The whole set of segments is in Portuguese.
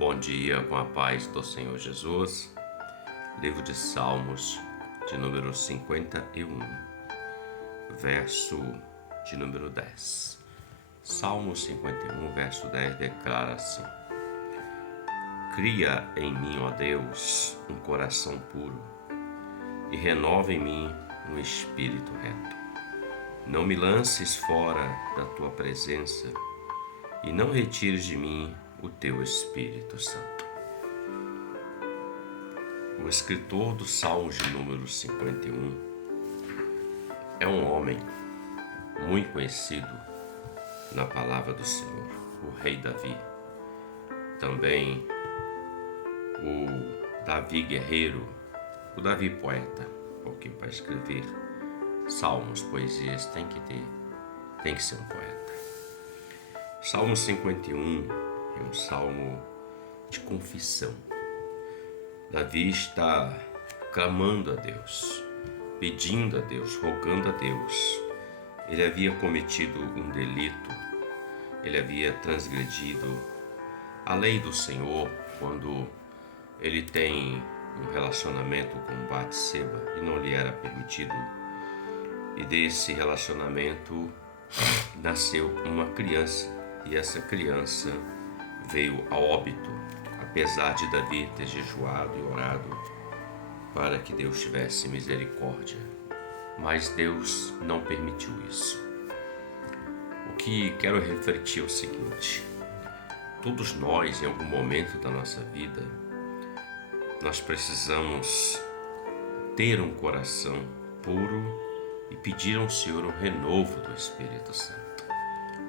Bom dia, com a paz do Senhor Jesus. Livro de Salmos, de número 51, verso de número 10. Salmo 51, verso 10 declara assim: Cria em mim, ó Deus, um coração puro e renova em mim um espírito reto. Não me lances fora da tua presença e não retires de mim o teu Espírito Santo. O escritor do Salmo de número 51 é um homem muito conhecido na palavra do Senhor, o rei Davi. Também o Davi guerreiro, o Davi poeta, porque para escrever salmos, poesias, tem que ser um poeta. Salmo 51 é um salmo de confissão. Davi está clamando a Deus, pedindo a Deus, rogando a Deus. Ele havia cometido um delito, ele havia transgredido a lei do Senhor quando ele tem um relacionamento com Batseba e não lhe era permitido. E desse relacionamento nasceu uma criança, e essa criança veio a óbito, apesar de Davi ter jejuado e orado para que Deus tivesse misericórdia. Mas Deus não permitiu isso. O que quero refletir é o seguinte: todos nós, em algum momento da nossa vida, nós precisamos ter um coração puro e pedir ao Senhor um renovo do Espírito Santo.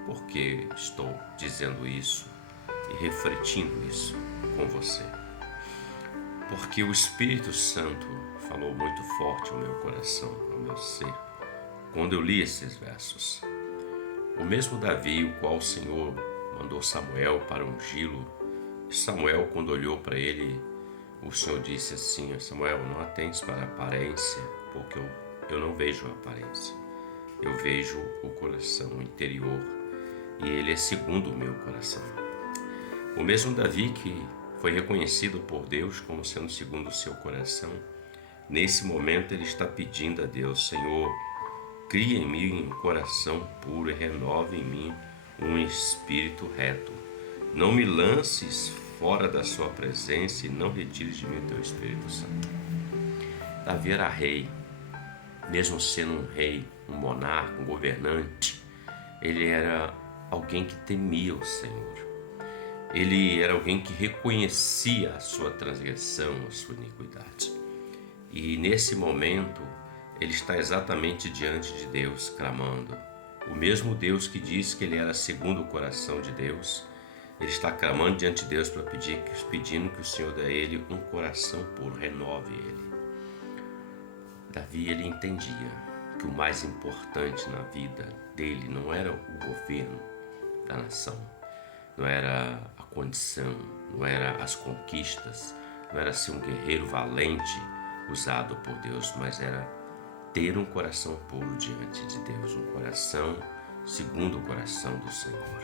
Por que estou dizendo isso e refletindo isso com você? Porque o Espírito Santo falou muito forte ao meu coração, ao meu ser, quando eu li esses versos. O mesmo Davi, o qual o Senhor mandou Samuel para ungí-lo, e Samuel, quando olhou para ele, o Senhor disse assim: Samuel, não atentes para a aparência, porque eu não vejo a aparência, eu vejo o coração, o interior, e ele é segundo o meu coração. O mesmo Davi que foi reconhecido por Deus como sendo segundo o seu coração, nesse momento ele está pedindo a Deus: Senhor, cria em mim um coração puro e renova em mim um espírito reto. Não me lances fora da sua presença e não retires de mim o teu Espírito Santo. Davi era rei, mesmo sendo um rei, um monarca, um governante, ele era alguém que temia o Senhor. Ele era alguém que reconhecia a sua transgressão, a sua iniquidade. E nesse momento, ele está exatamente diante de Deus, clamando. O mesmo Deus que disse que ele era segundo o coração de Deus, ele está clamando diante de Deus para pedindo que o Senhor dê a ele um coração puro, renove ele. Davi, ele entendia que o mais importante na vida dele não era o governo da nação, não era a condição, não era as conquistas, não era ser um guerreiro valente usado por Deus, mas era ter um coração puro diante de Deus, um coração segundo o coração do Senhor.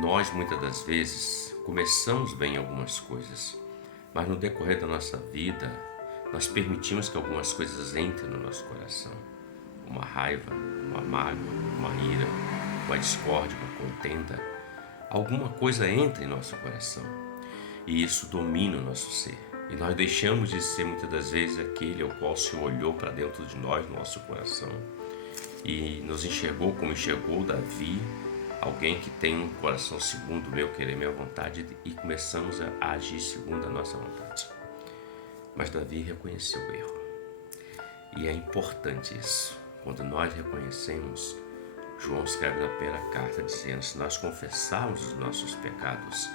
Nós, muitas das vezes, começamos bem algumas coisas, mas no decorrer da nossa vida, nós permitimos que algumas coisas entrem no nosso coração. Uma raiva, uma mágoa, uma ira, uma discórdia, uma contenda. Alguma coisa entra em nosso coração e isso domina o nosso ser. E nós deixamos de ser muitas das vezes aquele ao qual o Senhor olhou para dentro de nós, no nosso coração, e nos enxergou como enxergou Davi, alguém que tem um coração segundo o meu querer, minha vontade, e começamos a agir segundo a nossa vontade. Mas Davi reconheceu o erro. E é importante isso. Quando nós reconhecemos, João escreve na primeira carta dizendo: se nós confessarmos os nossos pecados,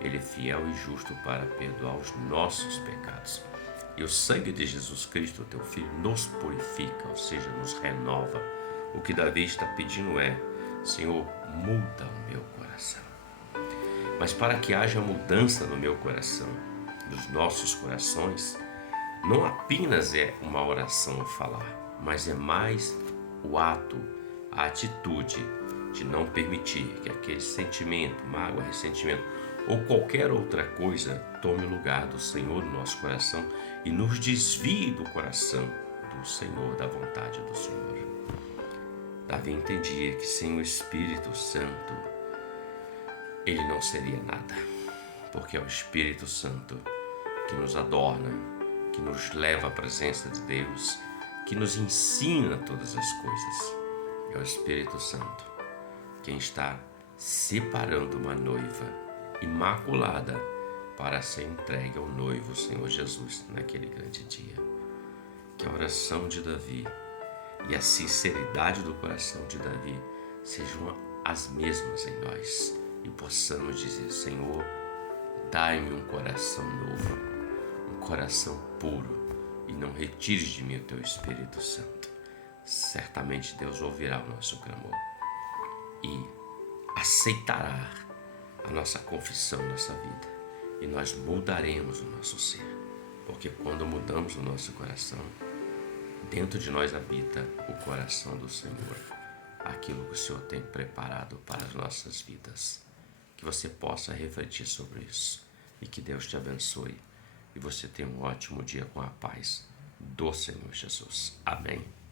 Ele é fiel e justo para perdoar os nossos pecados. E o sangue de Jesus Cristo, teu Filho, nos purifica, ou seja, nos renova. O que Davi está pedindo é: Senhor, muda o meu coração. Mas para que haja mudança no meu coração, nos nossos corações, não apenas é uma oração ou falar, mas é mais o ato, a atitude de não permitir que aquele sentimento, mágoa, ressentimento ou qualquer outra coisa tome o lugar do Senhor no nosso coração e nos desvie do coração do Senhor, da vontade do Senhor. Davi entendia que sem o Espírito Santo ele não seria nada, porque é o Espírito Santo que nos adorna, que nos leva à presença de Deus, que nos ensina todas as coisas. É o Espírito Santo quem está separando uma noiva imaculada para ser entregue ao noivo Senhor Jesus naquele grande dia. Que a oração de Davi e a sinceridade do coração de Davi sejam as mesmas em nós e possamos dizer: Senhor, dai-me um coração novo, um coração puro, e não retires de mim o teu Espírito Santo. Certamente Deus ouvirá o nosso clamor e aceitará a nossa confissão, nossa vida, e nós mudaremos o nosso ser, porque quando mudamos o nosso coração, dentro de nós habita o coração do Senhor, aquilo que o Senhor tem preparado para as nossas vidas. Que você possa refletir sobre isso e que Deus te abençoe e você tenha um ótimo dia com a paz do Senhor Jesus. Amém.